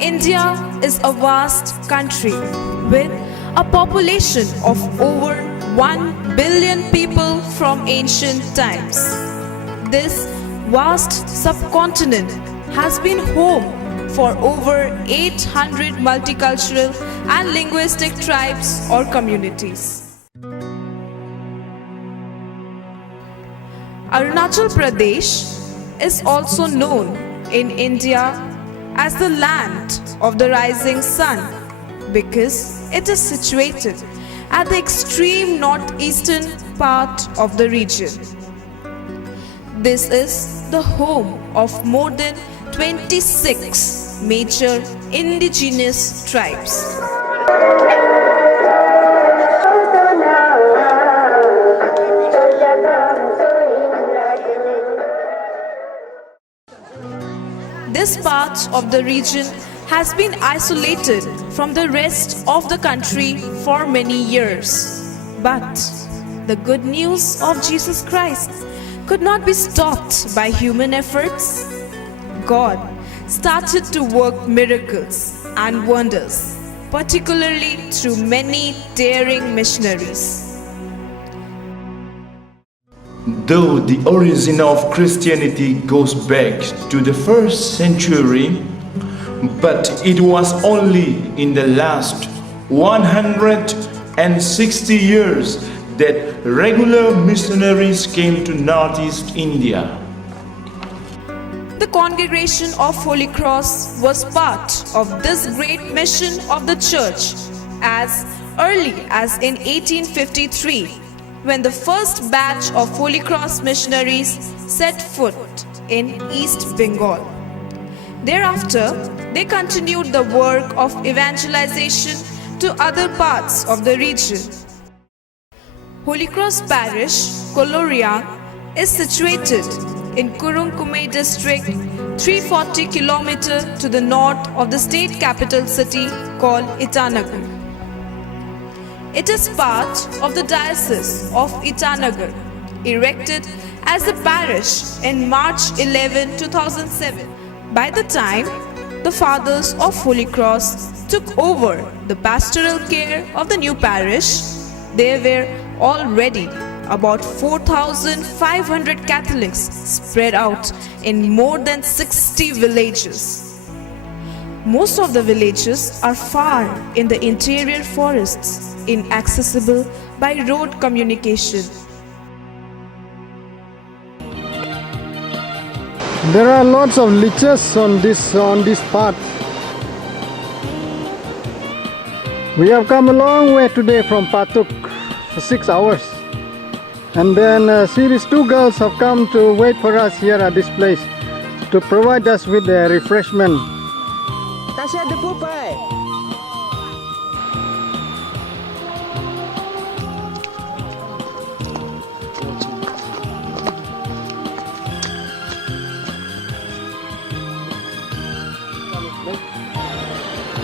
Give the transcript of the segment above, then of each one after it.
India is a vast country with a population of over 1 billion people from ancient times. This vast subcontinent has been home for over 800 multicultural and linguistic tribes or communities. Arunachal Pradesh is also known in India as the land of the rising sun because it is situated at the extreme northeastern part of the region. This is the home of more than 26 major indigenous tribes. This part of the region has been isolated from the rest of the country for many years. But the good news of Jesus Christ could not be stopped by human efforts. God started to work miracles and wonders, particularly through many daring missionaries. Though the origin of Christianity goes back to the 1st century, but it was only in the last 160 years that regular missionaries came to Northeast India. The Congregation of Holy Cross was part of this great mission of the Church as early as in 1853, when the first batch of Holy Cross missionaries set foot in East Bengal. Thereafter, they continued the work of evangelization to other parts of the region. Holy Cross Parish, Koloriang, is situated in Kurungkumei district, 340 km to the north of the state capital city called Itanagar. It is part of the Diocese of Itanagar, erected as a parish in March 11, 2007. By the time the Fathers of Holy Cross took over the pastoral care of the new parish, there were already about 4,500 Catholics spread out in more than 60 villages. Most of the villages are far in the interior forests, inaccessible by road communication. There are lots of liches on this path. We have come a long way today from Patuk for 6 hours. And then series 2 girls have come to wait for us here at this place to provide us with the refreshment. Tasha de Pupai.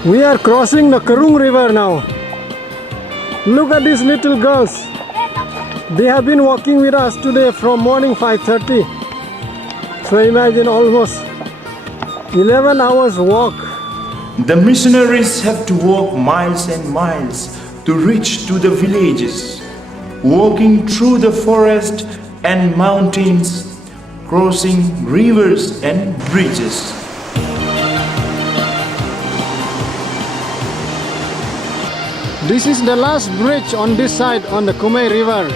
We are crossing the Karung River now. Look at these little girls. They have been walking with us today from morning 5:30. So imagine almost 11 hours walk. The missionaries have to walk miles and miles to reach to the villages, walking through the forest and mountains, crossing rivers and bridges. This is the last bridge on this side on the Kumei River.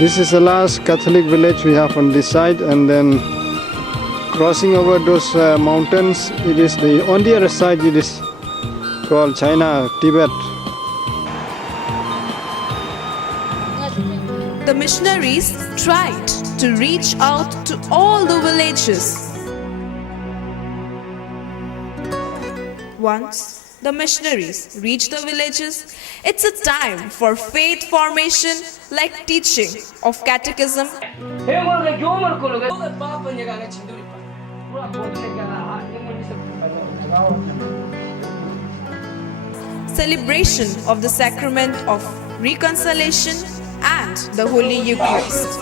This is the last Catholic village we have on this side, and then crossing over those mountains, it is on the other side, it is called China, Tibet. The missionaries tried to reach out to all the villages. Once the missionaries reach the villages, it's a time for faith formation like teaching of catechism, celebration of the sacrament of reconciliation and the Holy Eucharist.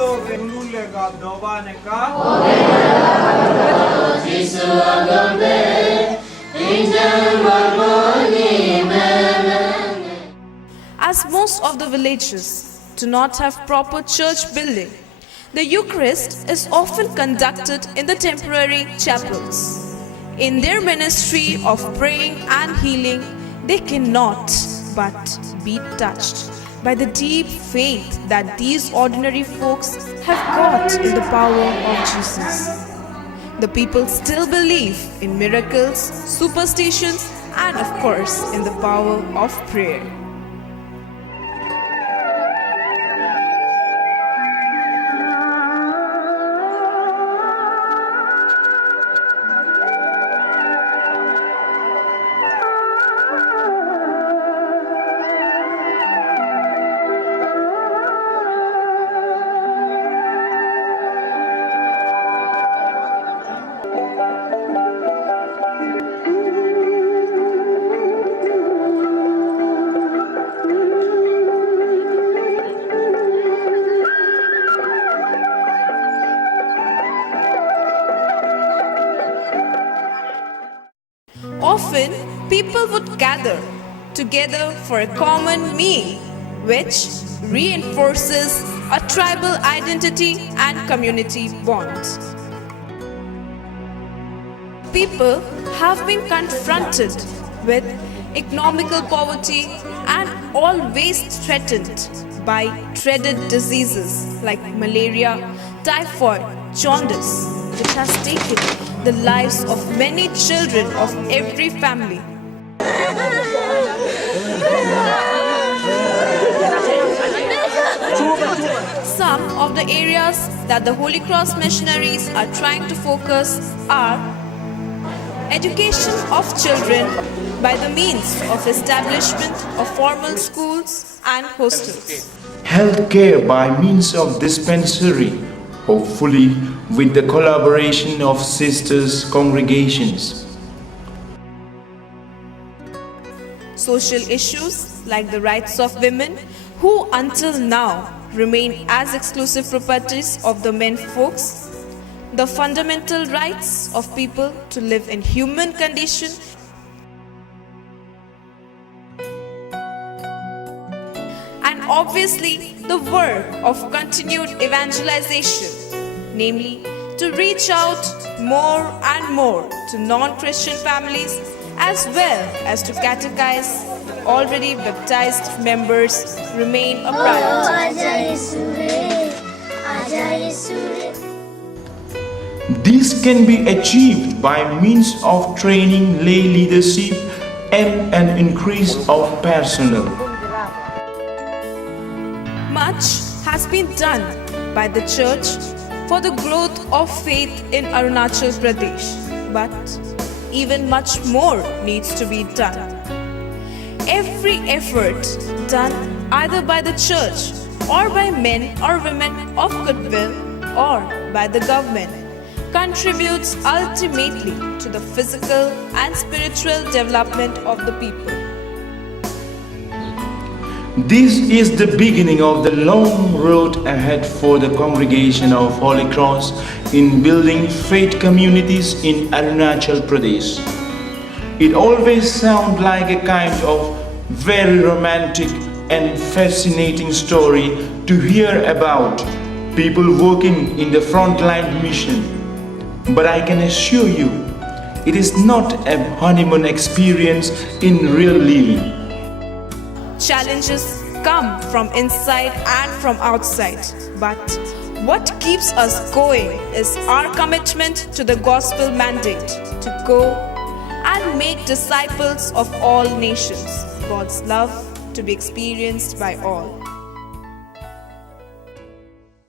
As most of the villages do not have proper church building, the Eucharist is often conducted in the temporary chapels. In their ministry of praying and healing, they cannot but be touched by the deep faith that these ordinary folks have got in the power of Jesus. The people still believe in miracles, superstitions, and of course in the power of prayer. Often, people would gather together for a common meal, which reinforces a tribal identity and community bond. People have been confronted with economical poverty and always threatened by dreaded diseases like malaria, typhoid, jaundice, which has taken the lives of many children of every family. Some of the areas that the Holy Cross missionaries are trying to focus are education of children by the means of establishment of formal schools and hostels. Healthcare by means of dispensary, hopefully with the collaboration of sisters' congregations. Social issues like the rights of women, who until now remain as exclusive properties of the men folks, the fundamental rights of people to live in human condition, and obviously the work of continued evangelization, namely to reach out more and more to non-Christian families as well as to catechize already baptized members remain a priority. This can be achieved by means of training lay leadership and an increase of personnel. Much has been done by the church for the growth of faith in Arunachal Pradesh, but even much more needs to be done. Every effort done either by the church or by men or women of goodwill or by the government contributes ultimately to the physical and spiritual development of the people. This is the beginning of the long road ahead for the congregation of Holy Cross in building faith communities in Arunachal Pradesh. It always sounds like a kind of very romantic and fascinating story to hear about people working in the frontline mission. But I can assure you, it is not a honeymoon experience in real living. Challenges come from inside and from outside, but what keeps us going is our commitment to the gospel mandate to go and make disciples of all nations, God's love to be experienced by all.